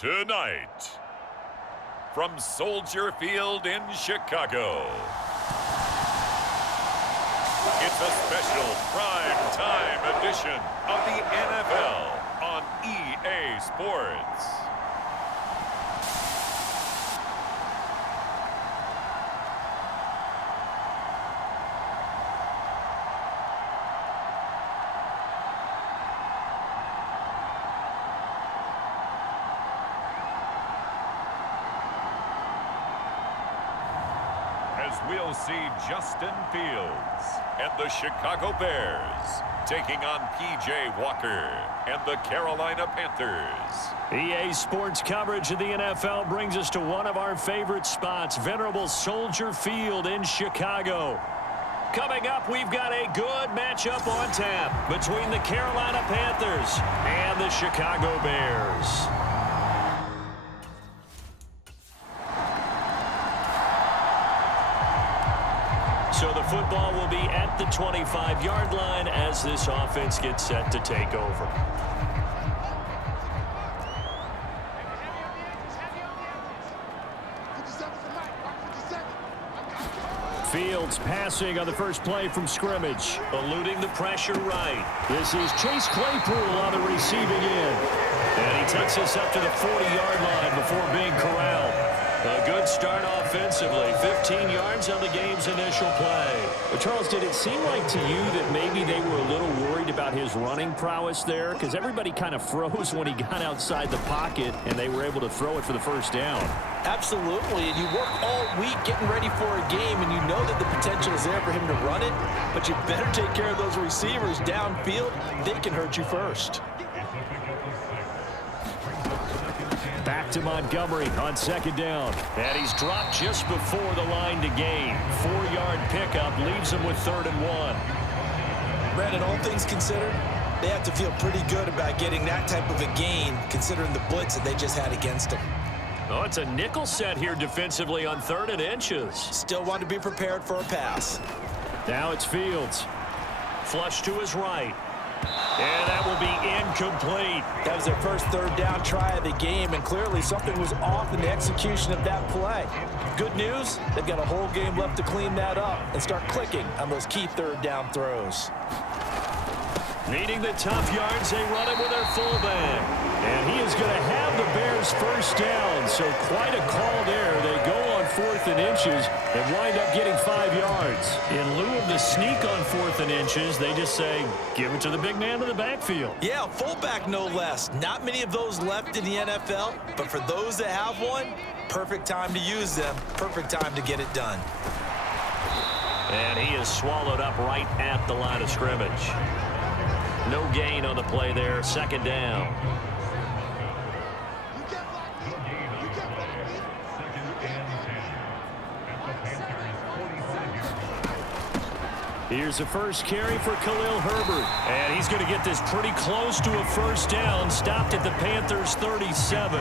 Tonight, from Soldier Field in Chicago, it's a special prime time edition of the NFL on EA Sports. We'll see Justin Fields and the Chicago Bears taking on P.J. Walker and the Carolina Panthers. EA Sports coverage of the NFL brings us to one of our favorite spots, venerable Soldier Field in Chicago. Coming up, we've got a good matchup on tap between the Carolina Panthers and the Chicago Bears. So the football will be at the 25-yard line as this offense gets set to take over. Fields passing on the first play from scrimmage, eluding the pressure right. This is Chase Claypool on the receiving end. And he takes us up to the 40-yard line before being corralled. A good start offensively. 15 yards on the game's initial play. But Charles, did it seem like to you that maybe they were a little worried about his running prowess there? Because everybody kind of froze when he got outside the pocket and they were able to throw it for the first down. Absolutely, and you work all week getting ready for a game, and you know that the potential is there for him to run it, but you better take care of those receivers downfield. They can hurt you first. Back to Montgomery on second down. And he's dropped just before the line to gain. 4-yard pickup leaves him with 3rd and 1. Brandon, all things considered, they have to feel pretty good about getting that type of a gain, considering the blitz that they just had against them. Oh, it's a nickel set here defensively on 3rd and inches. Still want to be prepared for a pass. Now it's Fields. Flush to his right. And that will be incomplete. That was their first 3rd down try of the game, and clearly something was off in the execution of that play. Good news, they've got a whole game left to clean that up and start clicking on those key 3rd down throws. Needing the tough yards, they run it with their fullback. And he is going to have the Bears first down, so quite a call there. They go on 4th and inches and wind up getting 5 yards. In lieu of the sneak on 4th and inches, they just say, give it to the big man in the backfield. Yeah, fullback no less. Not many of those left in the NFL, but for those that have one, perfect time to use them, perfect time to get it done. And he is swallowed up right at the line of scrimmage. No gain on the play there, 2nd down. Here's the first carry for Khalil Herbert. And he's going to get this pretty close to a first down. Stopped at the Panthers' 37.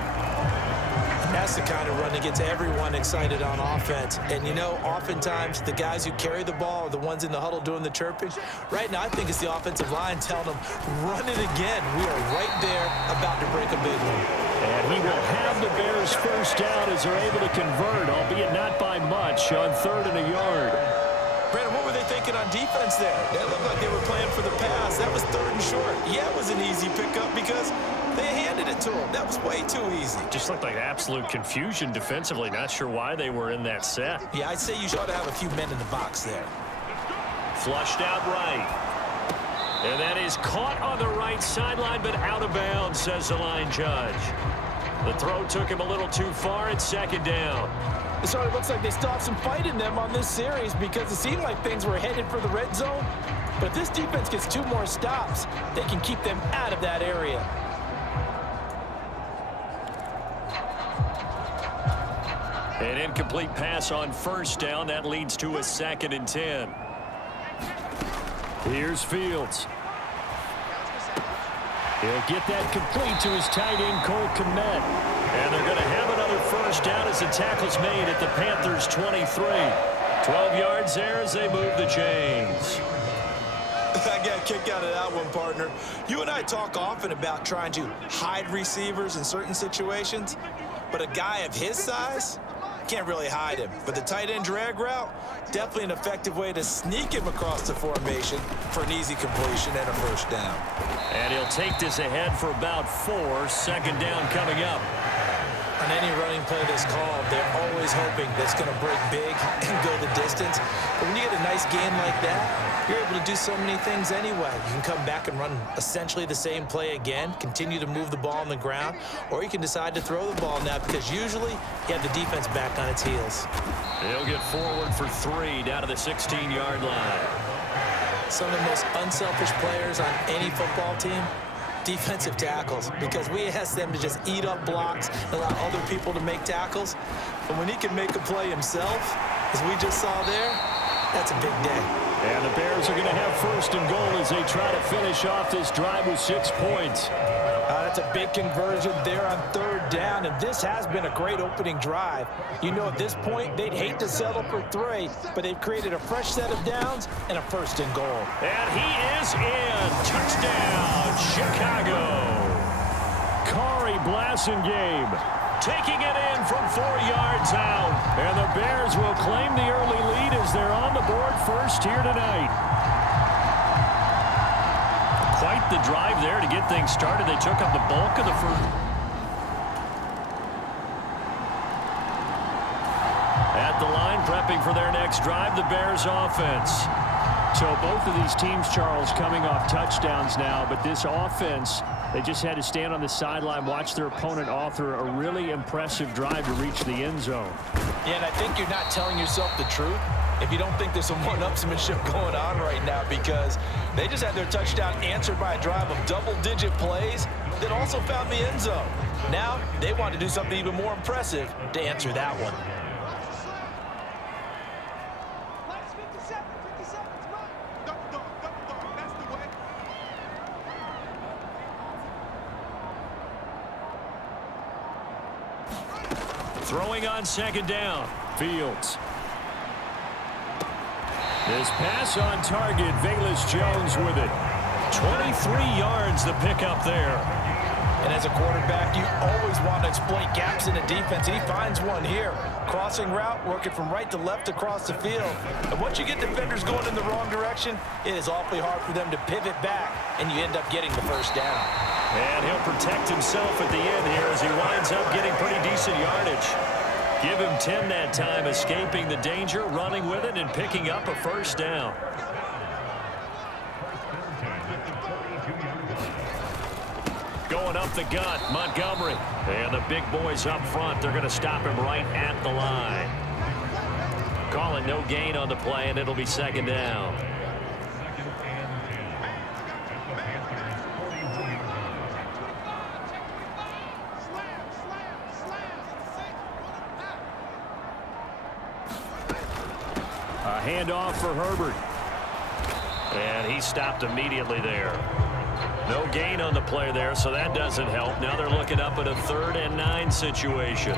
That's the kind of run that gets everyone excited on offense. And, you know, oftentimes the guys who carry the ball are the ones in the huddle doing the chirping. Right now, I think it's the offensive line telling them, run it again. We are right there about to break a big one. And he will have the Bears first down as they're able to convert, albeit not by much, on 3rd and a yard. Brandon, what were they thinking on defense there? They looked like they were playing for the pass. That was 3rd and short. Yeah, it was an easy pickup because they handed it to him. That was way too easy. Just looked like absolute confusion defensively. Not sure why they were in that set. Yeah, I'd say you ought to have a few men in the box there. Flushed out right. And that is caught on the right sideline, but out of bounds, says the line judge. The throw took him a little too far. It's 2nd down. It sort of looks like they still have some fight in them on this series because it seemed like things were headed for the red zone. But if this defense gets 2 more stops, they can keep them out of that area. An incomplete pass on first down. That leads to a 2nd and 10. Here's Fields. He'll get that complete to his tight end, Cole Kmet. And they're going to have another first down as the tackle's made at the Panthers' 23. 12 yards there as they move the chains. I got a kick out of that one, partner. You and I talk often about trying to hide receivers in certain situations, but a guy of his size can't really hide him. But the tight end drag route, definitely an effective way to sneak him across the formation for an easy completion and a first down. And he'll take this ahead for about 4. 2nd down coming up. On any running play that's called, they're always hoping that's going to break big and go the distance. But when you get a nice gain like that, you're able to do so many things anyway. You can come back and run essentially the same play again, continue to move the ball on the ground, or you can decide to throw the ball now because usually you have the defense back on its heels. He'll get forward for 3 down to the 16-yard line. Some of the most unselfish players on any football team, defensive tackles, because we ask them to just eat up blocks, allow other people to make tackles. But when he can make a play himself, as we just saw there, that's a big day. And the Bears are going to have 1st and goal as they try to finish off this drive with 6 points. That's a big conversion there on 3rd down, and this has been a great opening drive. You know, at this point, they'd hate to settle for 3, but they've created a fresh set of downs and a 1st and goal. And he is in. Touchdown, Chicago. Corey Blasingame taking it in from 4 yards out. And the Bears will claim the early lead as they're on the board first here tonight. Quite the drive there to get things started. They took up the bulk of the first. At the line, prepping for their next drive, the Bears offense. So both of these teams, Charles, coming off touchdowns now, but this offense, they just had to stand on the sideline, watch their opponent author a really impressive drive to reach the end zone. Yeah, and I think you're not telling yourself the truth if you don't think there's some one-upsmanship going on right now, because they just had their touchdown answered by a drive of double-digit plays that also found the end zone. Now, they want to do something even more impressive to answer that one. Throwing on 2nd down. Fields. This pass on target. Velus Jones with it. 23 yards the pickup there. And as a quarterback, you always want to exploit gaps in the defense. He finds one here. Crossing route, working from right to left across the field. And once you get defenders going in the wrong direction, it is awfully hard for them to pivot back, and you end up getting the first down. And he'll protect himself at the end here as he winds up getting pretty decent yardage. Give him 10 that time, escaping the danger, running with it, and picking up a first down. Going up the gut, Montgomery. And the big boys up front, they're going to stop him right at the line. Call it no gain on the play, and it'll be 2nd down. A handoff for Herbert. And he stopped immediately there. No gain on the play there, so that doesn't help. Now they're looking up at a 3rd and 9 situation.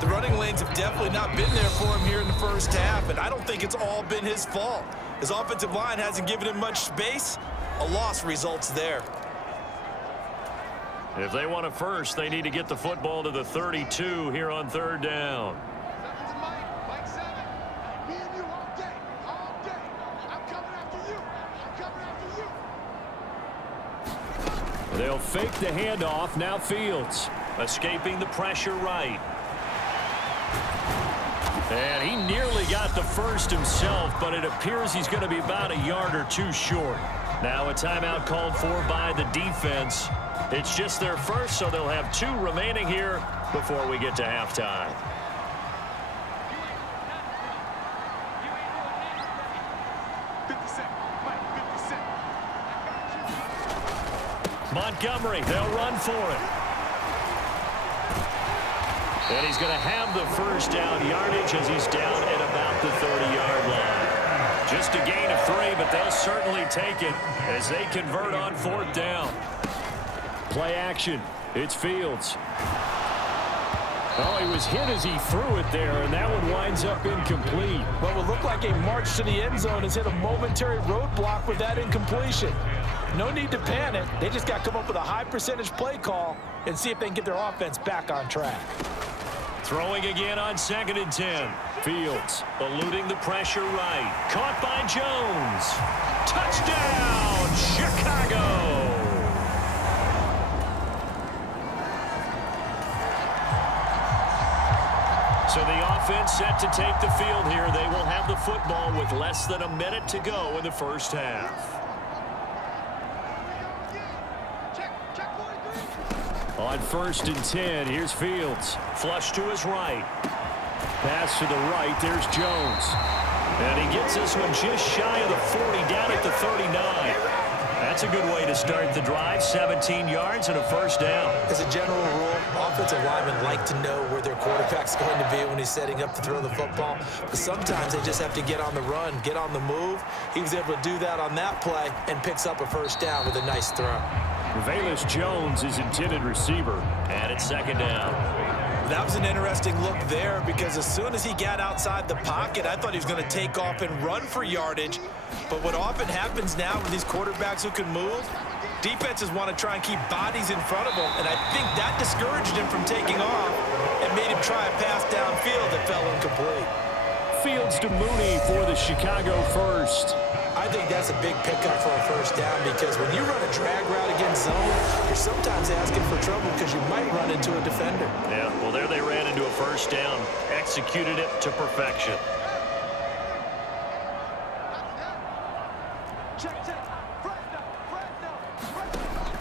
The running lanes have definitely not been there for him here in the first half, and I don't think it's all been his fault. His offensive line hasn't given him much space. A loss results there. If they want a first, they need to get the football to the 32 here on 3rd down. They'll fake the handoff. Now Fields escaping the pressure right. And he nearly got the first himself, but it appears he's going to be about a yard or 2 short. Now a timeout called for by the defense. It's just their first, so they'll have 2 remaining here before we get to halftime. Montgomery, they'll run for it. And he's going to have the first down yardage as he's down at about the 30-yard line. Just a gain of 3, but they'll certainly take it as they convert on 4th down. Play action. It's Fields. Oh, he was hit as he threw it there, and that one winds up incomplete. What would look like a march to the end zone has hit a momentary roadblock with that incompletion. No need to panic. They just got to come up with a high percentage play call and see if they can get their offense back on track. Throwing again on 2nd and 10. Fields eluding the pressure right. Caught by Jones. Touchdown, Chicago. So the offense set to take the field here. They will have the football with less than a minute to go in the first half. On 1st and 10, here's Fields. Flush to his right. Pass to the right, there's Jones. And he gets this one just shy of the 40, down at the 39. That's a good way to start the drive. 17 yards and a first down. As a general rule, offensive linemen like to know where their quarterback's going to be when he's setting up to throw the football. But sometimes they just have to get on the run, get on the move. He was able to do that on that play and picks up a first down with a nice throw. Velus Jones is intended receiver. And it's 2nd down. That was an interesting look there because as soon as he got outside the pocket, I thought he was going to take off and run for yardage. But what often happens now with these quarterbacks who can move, defenses want to try and keep bodies in front of them, and I think that discouraged him from taking off and made him try a pass downfield that fell incomplete. Fields to Mooney for the Chicago first. I think that's a big pickup for a first down because when you run a drag route against zone, you're sometimes asking for trouble because you might run into a defender. Yeah, well, there they ran into a first down. Executed it to perfection.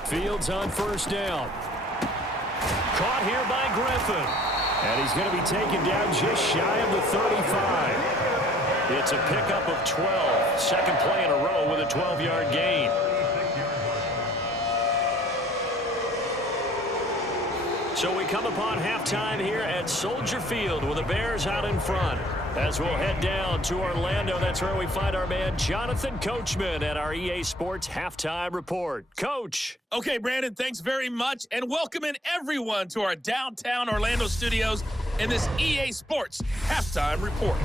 Fields on 1st down. Caught here by Griffin. And he's going to be taken down just shy of the 35. It's a pickup of 12. Second play in a row with a 12-yard gain. So we come upon halftime here at Soldier Field with the Bears out in front. As we'll head down to Orlando, that's where we find our man Jonathan Coachman at our EA Sports Halftime Report. Coach. Okay, Brandon, thanks very much. And welcome in everyone to our downtown Orlando studios in this EA Sports Halftime Report.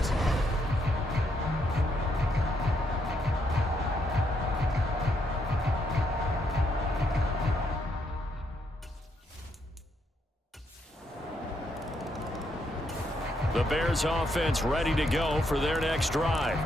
The Bears offense ready to go for their next drive.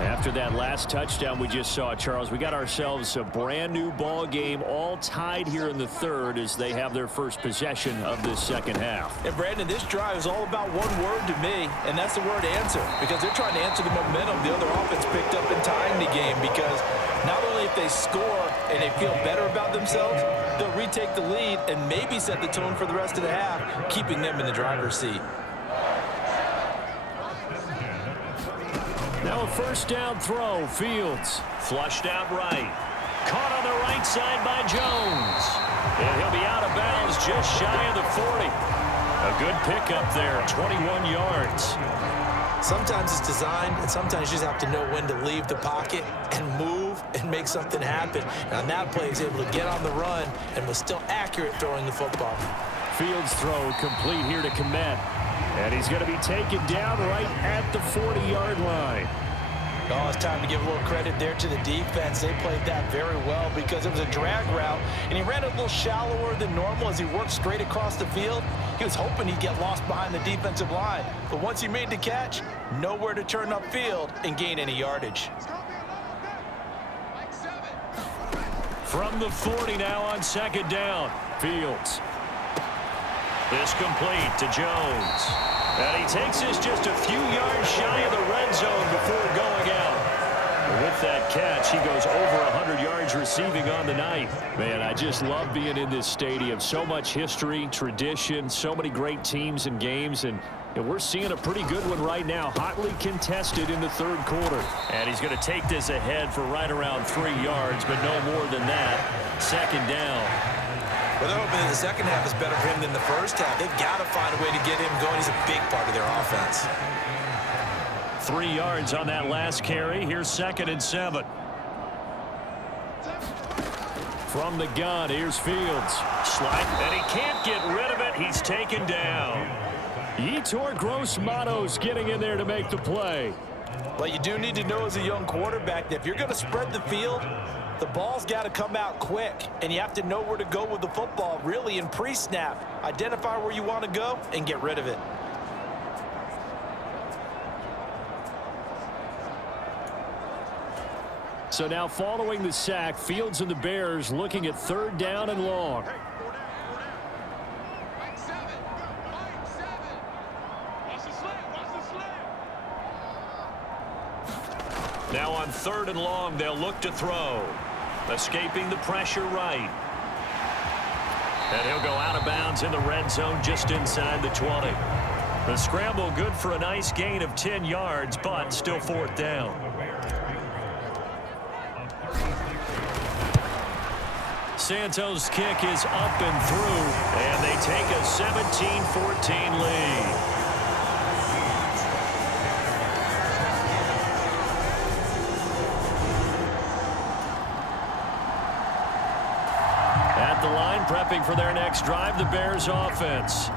After that last touchdown we just saw, Charles, we got ourselves a brand new ball game, all tied here in the 3rd as they have their first possession of this second half. And Brandon, this drive is all about one word to me, and that's the word answer, because they're trying to answer the momentum the other offense picked up in tying the game, because not only if they score and they feel better about themselves, they'll retake the lead and maybe set the tone for the rest of the half, keeping them in the driver's seat. Now a first down throw, Fields. Flushed out right. Caught on the right side by Jones. And he'll be out of bounds just shy of the 40. A good pickup there, 21 yards. Sometimes it's designed, and sometimes you just have to know when to leave the pocket and move and make something happen. And on that play, he's able to get on the run and was still accurate throwing the football. Fields throw complete here to Kmet. And he's going to be taken down right at the 40-yard line. Oh, it's time to give a little credit there to the defense. They played that very well because it was a drag route, and he ran a little shallower than normal as he worked straight across the field. He was hoping he'd get lost behind the defensive line, but once he made the catch, nowhere to turn upfield and gain any yardage. From the 40 now on 2nd down, Fields. This complete to Jones. And he takes this just a few yards shy of the red zone before going out. With that catch, he goes over 100 yards receiving on the night. Man, I just love being in this stadium. So much history, tradition, so many great teams and games, and we're seeing a pretty good one right now, hotly contested in the 3rd quarter. And he's going to take this ahead for right around 3 yards, but no more than that. 2nd down. Well, they're hoping that the second half is better for him than the first half. They've got to find a way to get him going. He's a big part of their offense. 3 yards on that last carry. Here's 2nd and 7. From the gun, here's Fields. Slide, and he can't get rid of it. He's taken down. Yetur Gross-Matos getting in there to make the play. But you do need to know as a young quarterback that if you're going to spread the field, the ball's got to come out quick, and you have to know where to go with the football, really, in pre-snap. Identify where you want to go and get rid of it. So now following the sack, Fields and the Bears looking at 3rd down and long. Now on 3rd and long, they'll look to throw. Escaping the pressure right. And he'll go out of bounds in the red zone just inside the 20. The scramble good for a nice gain of 10 yards, but still 4th down. Santos' kick is up and through, and they take a 17-14 lead. At the line, prepping for their next drive, the Bears offense.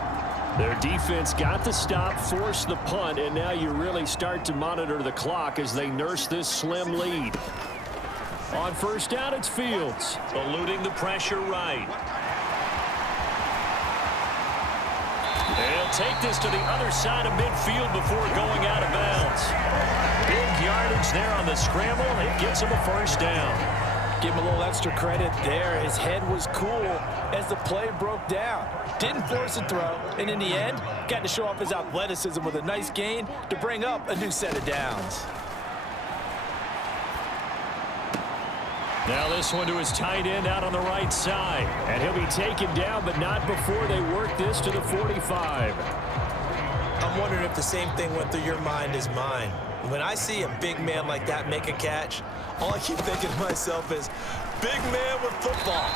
Their defense got the stop, forced the punt, and now you really start to monitor the clock as they nurse this slim lead. On 1st down, it's Fields. Eluding the pressure right. They'll take this to the other side of midfield before going out of bounds. Big yardage there on the scramble. It gets him a 1st down. Give him a little extra credit there. His head was cool as the play broke down. Didn't force a throw, and in the end, got to show off his athleticism with a nice gain to bring up a new set of downs. Now this one to his tight end out on the right side. And he'll be taken down, but not before they work this to the 45. I'm wondering if the same thing went through your mind as mine. When I see a big man like that make a catch, all I keep thinking to myself is, big man with football.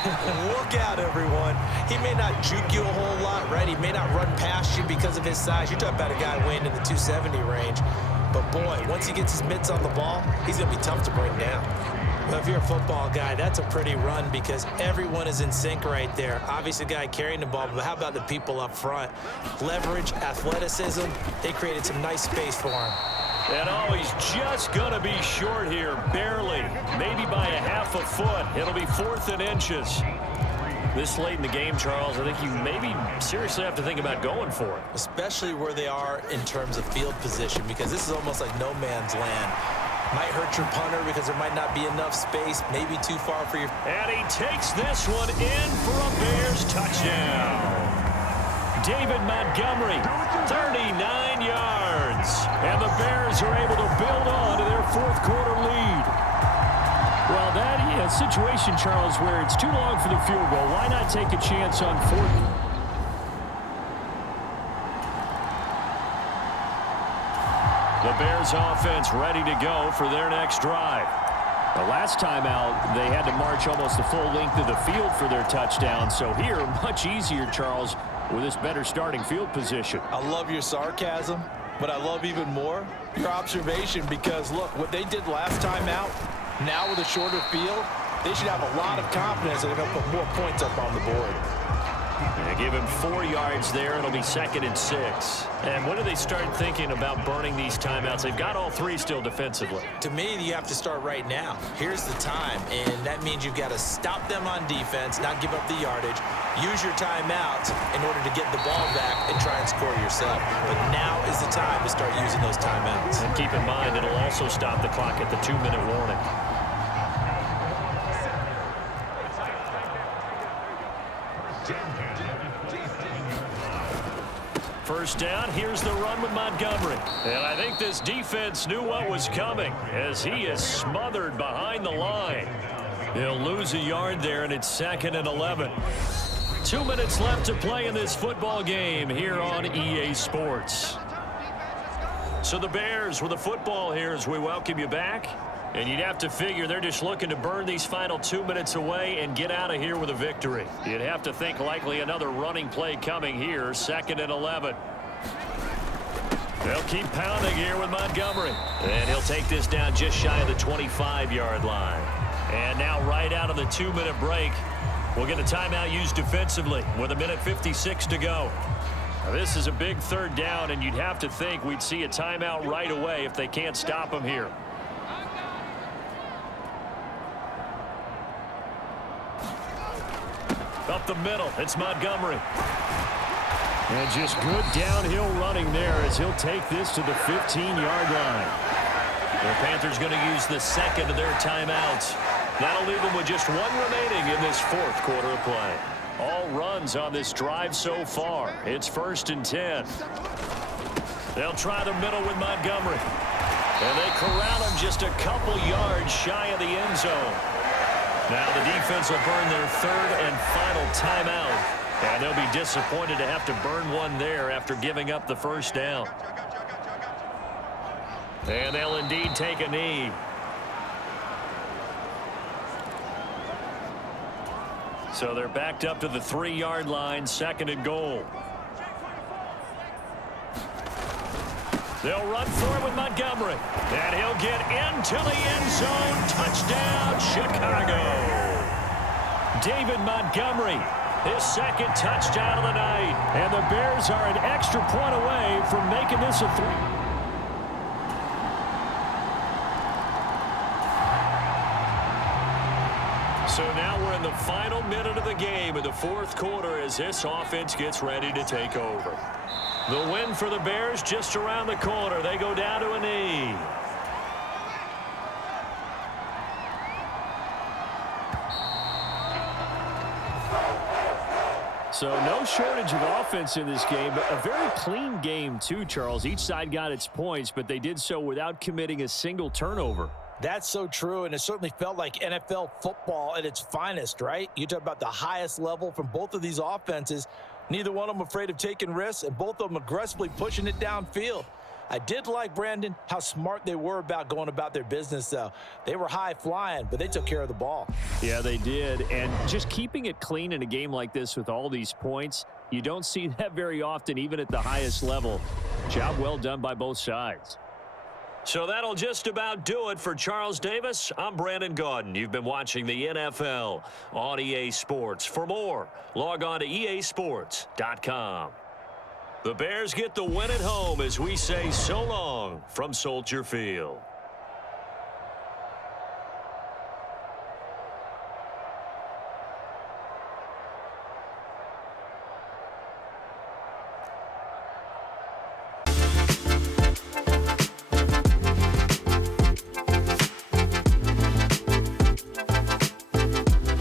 Look out, everyone. He may not juke you a whole lot, right? He may not run past you because of his size. You're talking about a guy weighing in the 270 range. But, boy, once he gets his mitts on the ball, he's going to be tough to bring down. Well, if you're a football guy, that's a pretty run because everyone is in sync right there. Obviously, the guy carrying the ball, but how about the people up front? Leverage, athleticism, they created some nice space for him. And oh, he's just going to be short here, barely, maybe by a half a foot. It'll be 4th and inches. This late in the game, Charles, I think you maybe seriously have to think about going for it. Especially where they are in terms of field position, because this is almost like no man's land. Might hurt your punter because there might not be enough space, maybe too far for your... And he takes this one in for a Bears touchdown. David Montgomery, 39 yards. And the Bears are able to build on to their 4th quarter lead. Well, that is a situation, Charles, where it's too long for the field goal. Why not take a chance on 4th? The Bears offense ready to go for their next drive. The last time out, they had to march almost the full length of the field for their touchdown. So here, much easier, Charles, with this better starting field position. I love your sarcasm, but I love even more your observation because, look, what they did last time out, now with a shorter field, they should have a lot of confidence that they're going to put more points up on the board. They give him 4 yards there. It'll be 2nd and 6. And when do they start thinking about burning these timeouts? They've got all 3 still defensively. To me, you have to start right now. Here's the time, and that means you've got to stop them on defense, not give up the yardage, use your timeouts in order to get the ball back and try and score yourself. But now is the time to start using those timeouts. And keep in mind, it'll also stop the clock at the 2-minute warning. First down, here's the run with Montgomery. And I think this defense knew what was coming as he is smothered behind the line. He'll lose a yard there, and it's 2nd and 11. 2 minutes left to play in this football game here on EA Sports. So the Bears with the football here as we welcome you back. And you'd have to figure they're just looking to burn these final 2 minutes away and get out of here with a victory. You'd have to think likely another running play coming here, 2nd and 11. They'll keep pounding here with Montgomery. And he'll take this down just shy of the 25-yard line. And now right out of the 2-minute break, we'll get a timeout used defensively with 1:56 to go. Now, this is a big 3rd down, and you'd have to think we'd see a timeout right away if they can't stop them here. Up the middle, it's Montgomery. And just good downhill running there as he'll take this to the 15-yard line. The Panthers going to use the 2nd of their timeouts. That'll leave them with just 1 remaining in this 4th quarter of play. All runs on this drive so far. It's 1st and 10. They'll try the middle with Montgomery. And they corral him just a couple yards shy of the end zone. Now the defense will burn their 3rd and final timeout. And they'll be disappointed to have to burn one there after giving up the 1st down. And they'll indeed take a knee. So they're backed up to the 3-yard line, 2nd and goal. They'll run for it with Montgomery. And he'll get into the end zone. Touchdown, Chicago. David Montgomery, his 2nd touchdown of the night. And the Bears are an extra point away from making this a 3. So now we're in the final minute of the game in the 4th quarter as this offense gets ready to take over. The win for the Bears just around the corner. They go down to a knee. So no shortage of offense in this game, but a very clean game too, Charles. Each side got its points, but they did so without committing a single turnover. That's so true, and it certainly felt like NFL football at its finest, right? You talk about the highest level from both of these offenses. Neither one of them afraid of taking risks, and both of them aggressively pushing it downfield. I did like, Brandon, how smart they were about going about their business, though. They were high flying, but they took care of the ball. Yeah, they did, and just keeping it clean in a game like this with all these points, you don't see that very often, even at the highest level. Job well done by both sides. So that'll just about do it for Charles Davis. I'm Brandon Gaudin. You've been watching the NFL on EA Sports. For more, log on to easports.com. The Bears get the win at home as we say so long from Soldier Field.